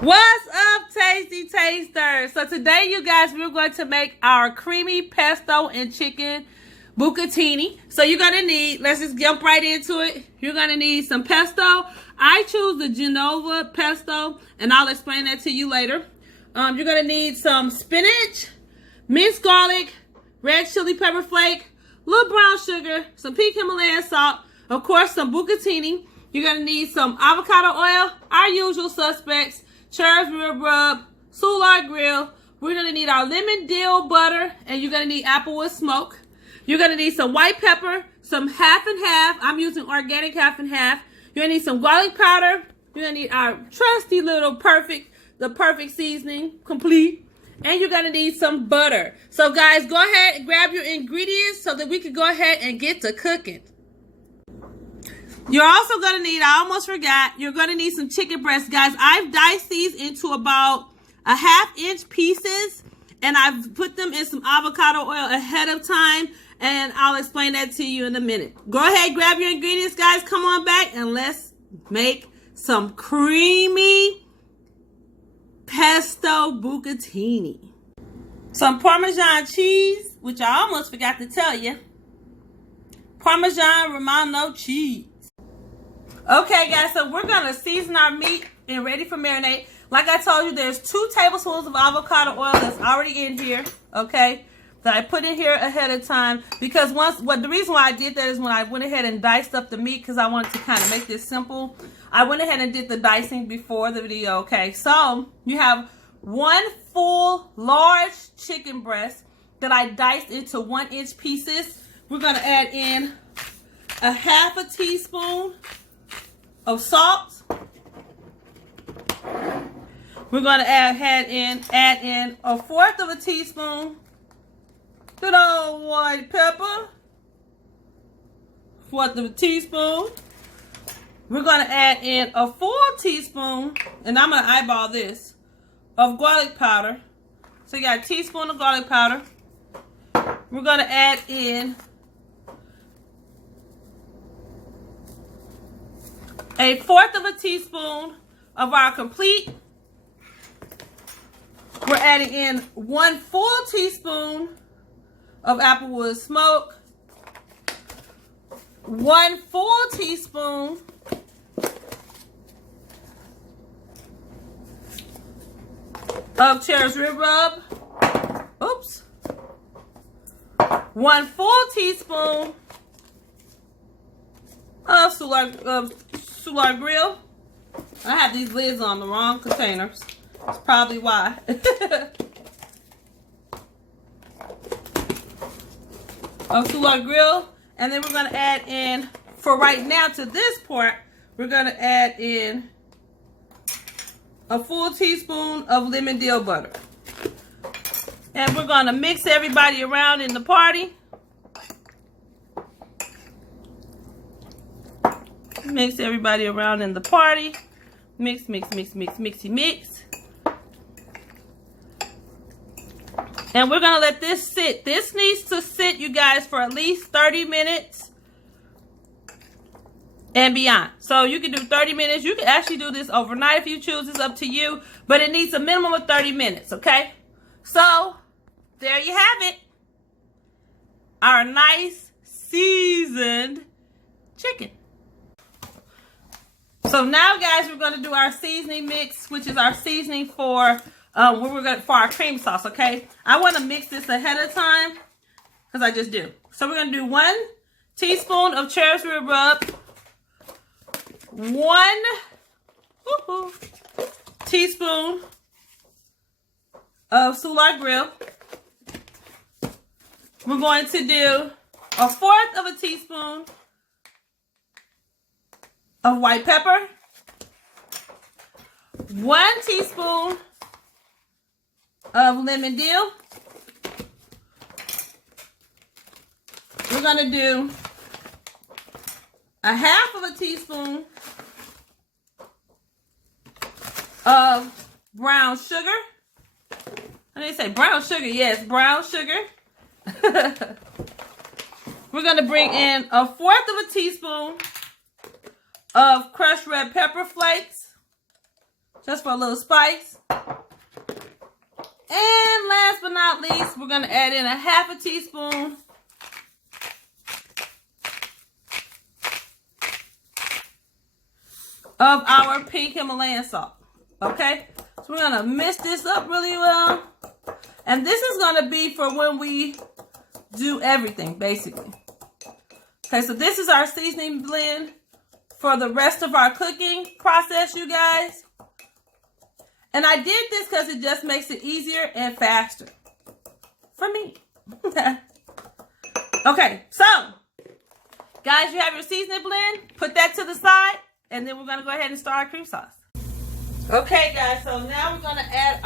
What's up, tasty tasters? So today, you guys, we're going to make our creamy pesto and chicken bucatini. So you're going to need, let's just jump right into it. You're going to need some pesto. I choose the Genova pesto, and I'll explain that to you later. You're going to need some spinach, minced garlic, red chili pepper flake, little brown sugar, some pink Himalayan salt, of course, some bucatini. You're going to need some avocado oil, our usual suspects, Cherib rub, Soulard Grill. We're going to need our lemon dill butter, and you're going to need Applewood Smoke. You're going to need some white pepper, some half and half. I'm using organic half and half. You're going to need some garlic powder. You're going to need our trusty little the perfect seasoning, complete. And you're going to need some butter. So guys, go ahead and grab your ingredients so that we can go ahead and get to cooking. You're also going to need, I almost forgot, you're going to need some chicken breasts. Guys, I've diced these into about a ½ inch pieces, and I've put them in some avocado oil ahead of time, and I'll explain that to you in a minute. Go ahead, grab your ingredients, guys. Come on back, and let's make some creamy pesto bucatini. Some Parmesan cheese, which I almost forgot to tell you. Parmesan Romano cheese. Okay, guys, so we're going to season our meat and ready for marinade. Like I told you, there's 2 tablespoons of avocado oil that's already in here, okay, that I put in here ahead of time. Because the reason why I did that is when I went ahead and diced up the meat, because I wanted to kind of make this simple. I went ahead and did the dicing before the video, okay. So you have 1 full large chicken breast that I diced into 1-inch pieces. We're going to add in a ½ teaspoon of salt. We're going to add in a 1/4 teaspoon good old white pepper. 1/4 teaspoon. We're going to add in a full teaspoon, and I'm going to eyeball this, of garlic powder. So you got a teaspoon of garlic powder. We're going to add in a 1/4 teaspoon of our complete. We're adding in 1 full teaspoon of Applewood Smoke, 1 full teaspoon of Cherib rub. Oops. 1 full teaspoon of Soulard Grill. I have these lids on the wrong containers. That's probably why. Of Soulard Grill. And then we're going to add in, for right now to this part, we're going to add in a full teaspoon of lemon dill butter. And we're going to mix everybody around in the party. Mix everybody around in the party. Mix, mix, mix, mix, mixy, mix. And we're going to let this sit. This needs to sit, you guys, for at least 30 minutes and beyond. So you can do 30 minutes. You can actually do this overnight if you choose. It's up to you. But it needs a minimum of 30 minutes, okay? So there you have it. Our nice seasoned chicken. So now, guys, we're going to do our seasoning mix, which is our seasoning for for our cream sauce, okay? I want to mix this ahead of time because I just do. So we're going to do 1 teaspoon of Cherib rub, 1 teaspoon of Soulard Grill. We're going to do a 1/4 teaspoon of white pepper, 1 teaspoon of lemon dill. We're going to do a ½ teaspoon of brown sugar. I didn't say brown sugar. Yes, brown sugar. We're going to bring in a 1/4 teaspoon of crushed red pepper flakes. just for a little spice. And last but not least, we're gonna add in a half a teaspoon of our pink Himalayan salt. Okay, so we're gonna mix this up really well. And this is gonna be for when we do everything, basically. Okay, so this is our seasoning blend for the rest of our cooking process, you guys. And I did this because it just makes it easier and faster for me. Okay, so guys, you have your seasoning blend. Put that to the side, and then we're gonna go ahead and start our cream sauce. Okay, guys, so now we're gonna add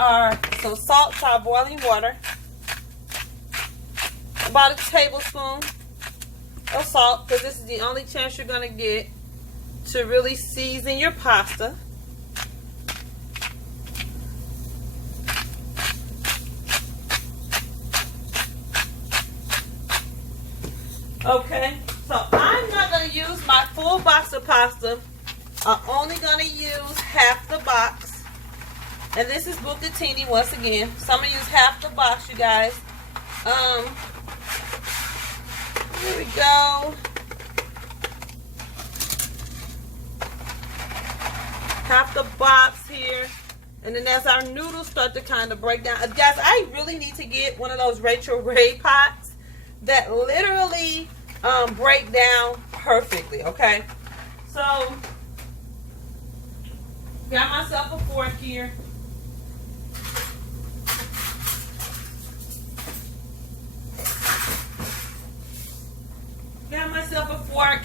some salt to our boiling water. About a tablespoon of salt, because this is the only chance you're gonna get to really season your pasta. Okay, so I'm not going to use my full box of pasta. I'm only going to use half the box. And this is bucatini once again. So I'm going to use half the box, you guys. Here we go. Half the box here. And then as our noodles start to kind of break down. Guys, I really need to get one of those Rachel Ray pots that literally break down perfectly, okay? So, got myself a fork here. Got myself a fork.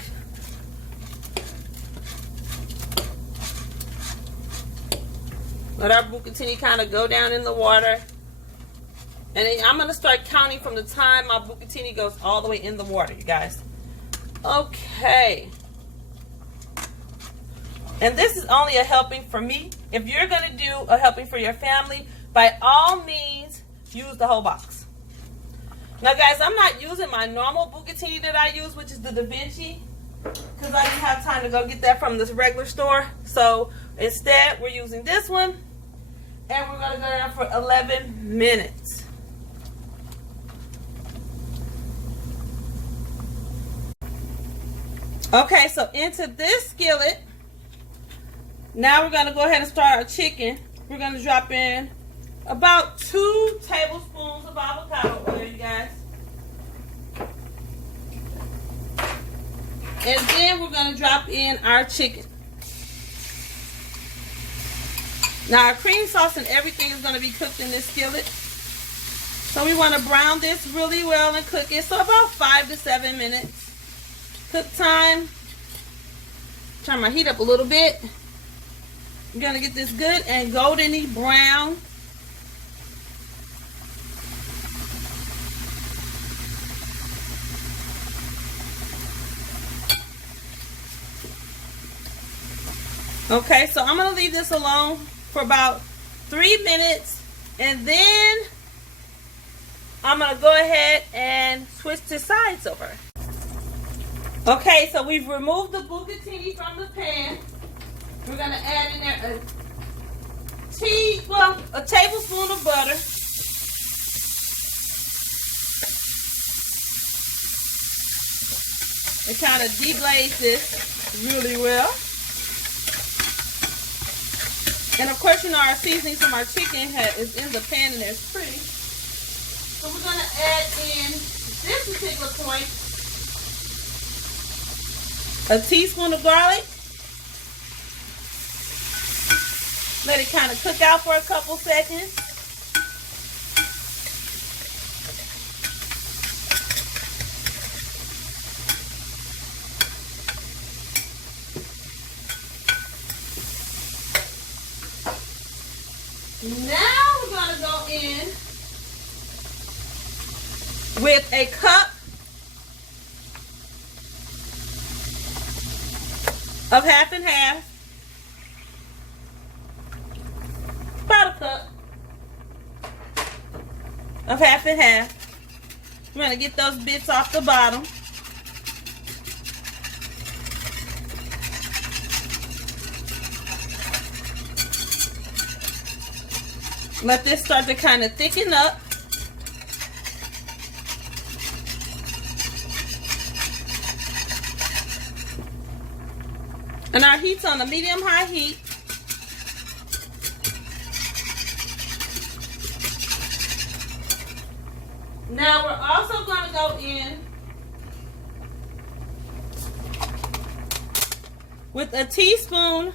Let our bucatini kind of go down in the water. And then I'm going to start counting from the time my bucatini goes all the way in the water, you guys. Okay. And this is only a helping for me. If you're going to do a helping for your family, by all means, use the whole box. Now, guys, I'm not using my normal bucatini that I use, which is the Da Vinci, because I didn't have time to go get that from this regular store. So, instead, we're using this one. And we're going to go down for 11 minutes. Okay, so into this skillet, now we're going to go ahead and start our chicken. We're going to drop in about 2 tablespoons of avocado oil, you guys. And then we're going to drop in our chicken. Now our cream sauce and everything is going to be cooked in this skillet. So we want to brown this really well and cook it. So about 5 to 7 minutes. Cook time. Turn my heat up a little bit. We're going to get this good and goldeny brown. Okay, so I'm going to leave this alone for about 3 minutes. And then I'm going to go ahead and switch to sides over. Okay, so we've removed the bucatini from the pan. We're going to add in there a tablespoon of butter. And kind of deglaze this really well. And of course, you know, our seasoning from our chicken is in the pan and it's pretty. So we're going to add in this particular point a teaspoon of garlic. Let it kind of cook out for a couple seconds. Now we're going to go in with a cup of half and half. About a cup of half and half. We're going to get those bits off the bottom. Let this start to kind of thicken up. And our heat's on a medium-high heat. Now we're also going to go in with a teaspoon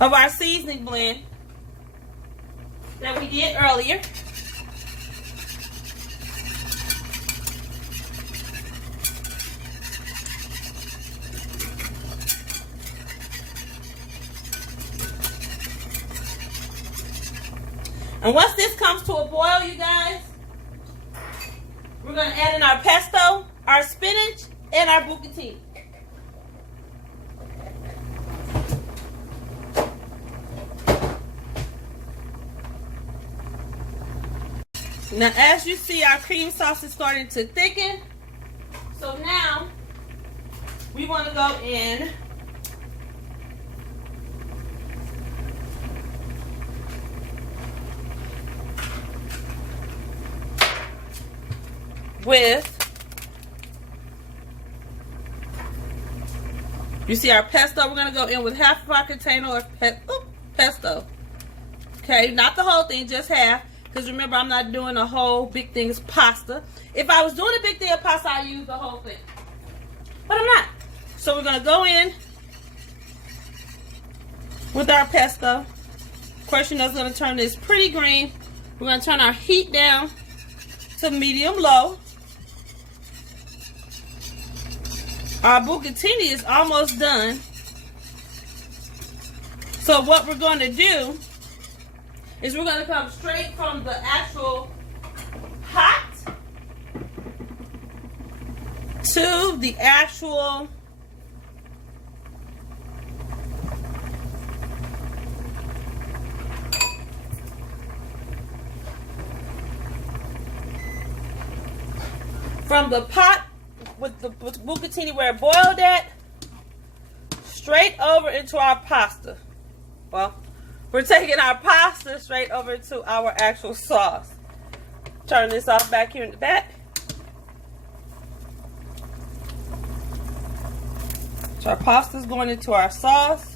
of our seasoning blend that we did earlier. And once this comes to a boil, you guys, we're going to add in our pesto, our spinach, and our bucatini. Now, as you see, our cream sauce is starting to thicken. So now, we want to go in with, you see our pesto. We're going to go in with half of our container of pesto. Okay, not the whole thing, just half. Because remember, I'm not doing a whole big thing of pasta. If I was doing a big thing of pasta, I'd use the whole thing. But I'm not. So we're going to go in with our pesto. Of course, you know it's going to turn this pretty green. We're going to turn our heat down to medium-low. Our bucatini is almost done. So what we're going to do is we're going to come straight from the actual pot to the actual from the pot with the bucatini where it boiled at, straight over into our pasta. Well, we're taking our pasta straight over to our actual sauce. Turn this off back here in the back. So our pasta's going into our sauce.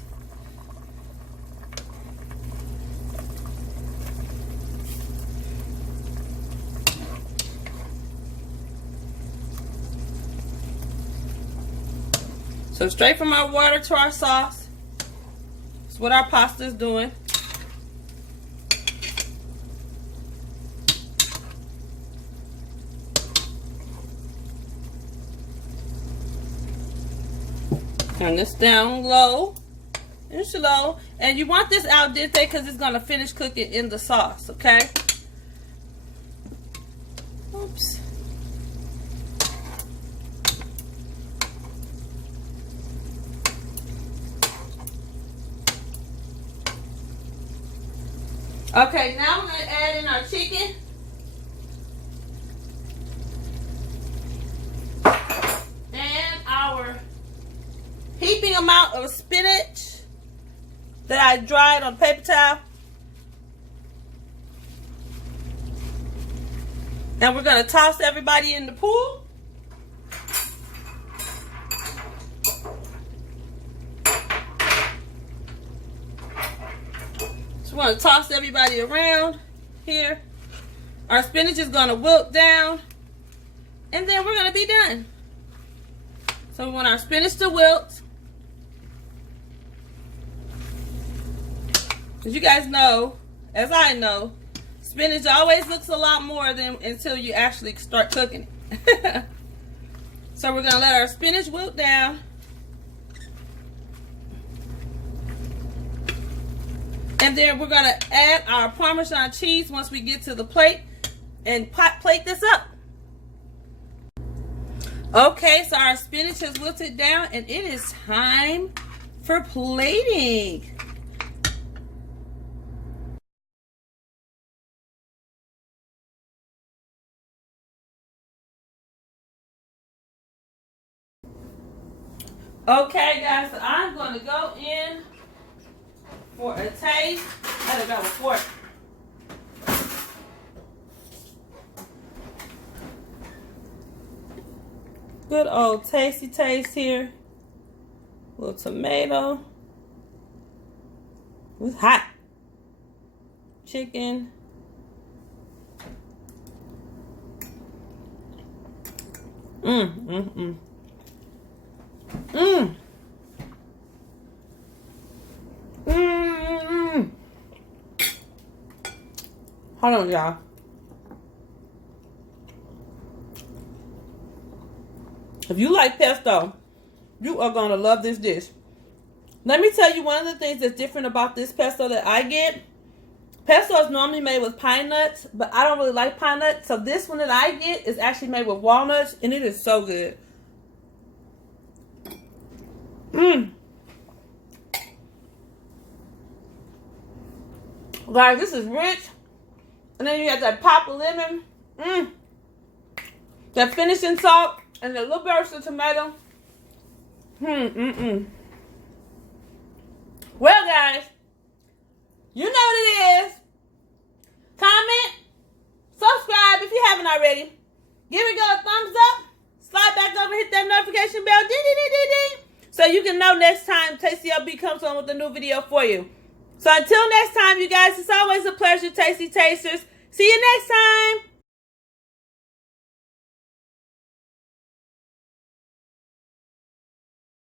So straight from our water to our sauce. That's what our pasta is doing. Turn this down low and slow. And you want this al dente because it's going to finish cooking in the sauce, okay? Oops. Okay, now we're going to add in our chicken. And our heaping amount of spinach that I dried on paper towel. And we're going to toss everybody in the pool. We're going to toss everybody around here. Our spinach is going to wilt down. And then we're going to be done. So we want our spinach to wilt. As you guys know, as I know, spinach always looks a lot more than until you actually start cooking it. So we're going to let our spinach wilt down. And then we're going to add our Parmesan cheese once we get to the plate and plate this up. Okay, so our spinach has wilted down and it is time for plating. Okay, guys, so I'm going to go in for a taste. I had to grab a fork. Good old tasty taste here. A little tomato. It's hot. Chicken. Mmm. Hold on, y'all. If you like pesto, you are going to love this dish. Let me tell you one of the things that's different about this pesto that I get. Pesto is normally made with pine nuts, but I don't really like pine nuts. So this one that I get is actually made with walnuts, and it is so good. Guys, this is rich. And then you got that pop of lemon. That finishing salt. And a little burst of tomato. Well, guys, you know what it is. Comment, subscribe if you haven't already. Give it a thumbs up. Slide back over, hit that notification bell. Ding. So you can know next time Tasty LB comes on with a new video for you. So until next time, you guys, it's always a pleasure, Tasty Tasters. See you next time.